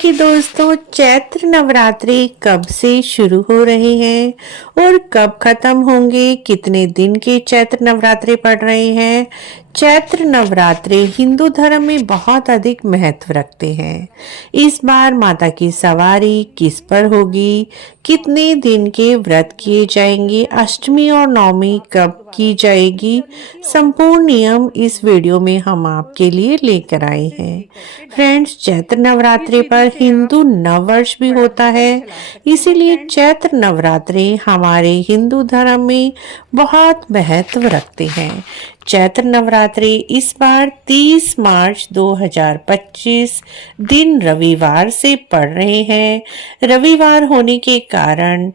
कि दोस्तों चैत्र नवरात्रि कब से शुरू हो रहे हैं और कब खत्म होंगे, कितने दिन के चैत्र नवरात्रि पड़ रहे हैं। चैत्र नवरात्रि हिंदू धर्म में बहुत अधिक महत्व रखते हैं। इस बार माता की सवारी किस पर होगी, कितने दिन के व्रत किए जाएंगे, अष्टमी और नवमी कब की जाएगी, संपूर्ण नियम इस वीडियो में हम आपके लिए लेकर आए हैं। फ्रेंड्स, चैत्र नवरात्रि पर हिंदू नववर्ष भी होता है, इसीलिए चैत्र नवरात्रि हमारे हिंदू धर्म में बहुत महत्व रखते हैं। चैत्र नवरात्रि इस बार 30 मार्च 2025 दिन रविवार से पड़ रहे हैं। रविवार होने के कारण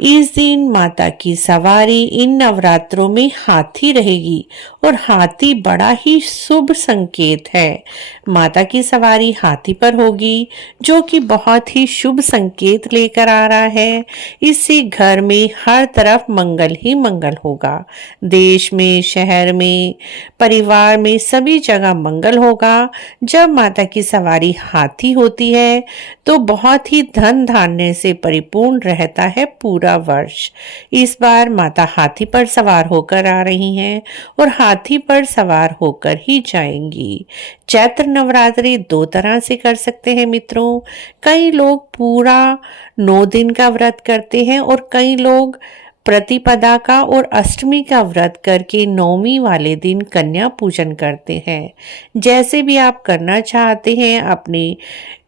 इस दिन माता की सवारी इन नवरात्रों में हाथी रहेगी और हाथी बड़ा ही शुभ संकेत है। माता की सवारी हाथी पर होगी जो कि बहुत ही शुभ संकेत लेकर आ रहा है। इससे घर में हर तरफ मंगल ही मंगल होगा। देश में, शहर में, परिवार में सभी जगह मंगल होगा। जब माता की सवारी हाथी होती है तो बहुत ही धन धान्य से परिपूर्ण रहता है पूरा वर्ष। इस बार माता हाथी पर सवार होकर आ रही हैं और हाथी पर सवार होकर ही जाएंगी। चैत्र नवरात्रि 2 तरह से कर सकते हैं मित्रों। कई लोग पूरा 9 दिन का व्रत करते हैं और कई लोग प्रतिपदा का और अष्टमी का व्रत करके नवमी वाले दिन कन्या पूजन करते हैं। जैसे भी आप करना चाहते हैं, अपने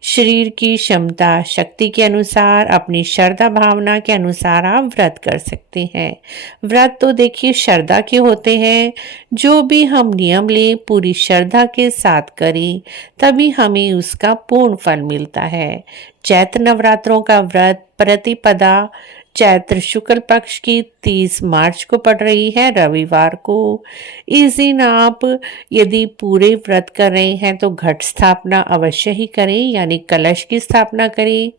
शरीर की क्षमता शक्ति के अनुसार, अपनी श्रद्धा भावना के अनुसार आप व्रत कर सकते हैं। व्रत तो देखिए श्रद्धा के होते हैं। जो भी हम नियम लें पूरी श्रद्धा के साथ करें तभी हमें उसका पूर्ण फल मिलता है। चैत्र नवरात्रों का व्रत प्रतिपदा चैत्र शुक्ल पक्ष की 30 मार्च को पड़ रही है, रविवार को। इस दिन आप यदि पूरे व्रत कर रहे हैं तो घट स्थापना अवश्य ही करें, यानी कलश की स्थापना करें।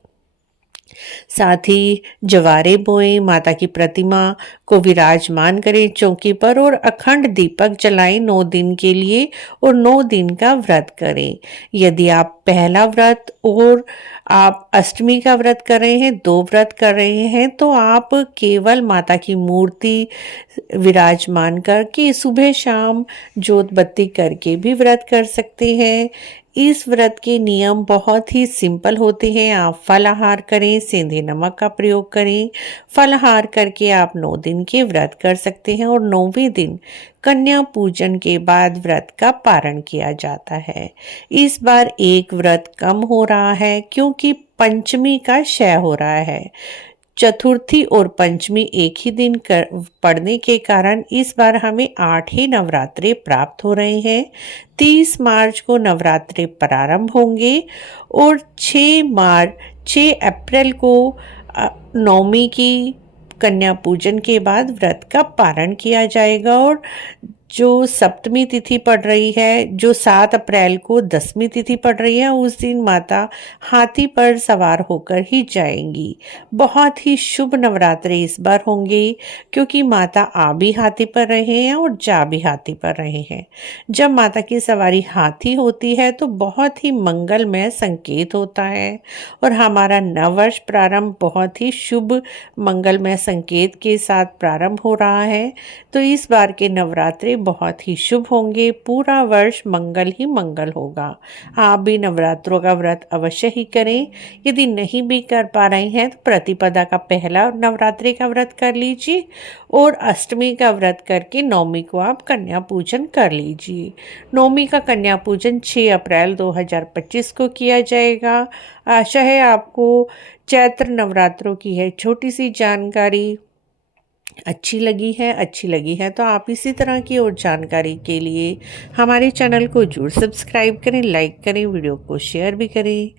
साथ ही जवारे बोएं, माता की प्रतिमा को विराजमान करें चौकी पर और अखंड दीपक जलाएं 9 दिन के लिए और 9 दिन का व्रत करें। यदि आप पहला व्रत और आप अष्टमी का व्रत कर रहे हैं, 2 व्रत कर रहे हैं, तो आप केवल माता की मूर्ति विराजमान करके सुबह शाम जोत बत्ती करके भी व्रत कर सकते हैं। इस व्रत के नियम बहुत ही सिंपल होते हैं। आप फलाहार करें, सेंधे नमक का प्रयोग करें। फलाहार करके आप 9 दिन के व्रत कर सकते हैं और 9वें दिन कन्या पूजन के बाद व्रत का पारण किया जाता है। इस बार एक व्रत कम हो रहा है क्योंकि पंचमी का क्षय हो रहा है। चतुर्थी और पंचमी एक ही दिन पड़ने के कारण इस बार हमें 8 ही नवरात्रे प्राप्त हो रहे हैं। 30 मार्च को नवरात्रे प्रारंभ होंगे और 6 अप्रैल को नवमी की कन्या पूजन के बाद व्रत का पारण किया जाएगा। और जो सप्तमी तिथि पड़ रही है, जो 7 अप्रैल को 10वीं तिथि पड़ रही है, उस दिन माता हाथी पर सवार होकर ही जाएंगी। बहुत ही शुभ नवरात्रि इस बार होंगे क्योंकि माता आ भी हाथी पर रहे हैं और जा भी हाथी पर रहे हैं। जब माता की सवारी हाथी होती है तो बहुत ही मंगलमय संकेत होता है और हमारा नववर्ष प्रारंभ बहुत ही शुभ मंगलमय संकेत के साथ प्रारंभ हो रहा है। तो इस बार के नवरात्रि बहुत ही शुभ होंगे। पूरा वर्ष मंगल ही मंगल होगा। आप भी नवरात्रों का व्रत अवश्य ही करें। यदि नहीं भी कर पा रहे हैं तो प्रतिपदा का पहला नवरात्रि का व्रत कर लीजिए और अष्टमी का व्रत करके नवमी को आप कन्या पूजन कर लीजिए। नवमी का कन्या पूजन 6 अप्रैल 2025 को किया जाएगा। आशा है आपको चैत्र नवरात्रों की है छोटी सी जानकारी अच्छी लगी है तो आप इसी तरह की और जानकारी के लिए हमारे चैनल को जरूर सब्सक्राइब करें, लाइक करें, वीडियो को शेयर भी करें।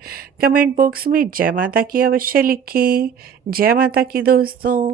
कमेंट बॉक्स में जय माता की अवश्य लिखें। जय माता की दोस्तों।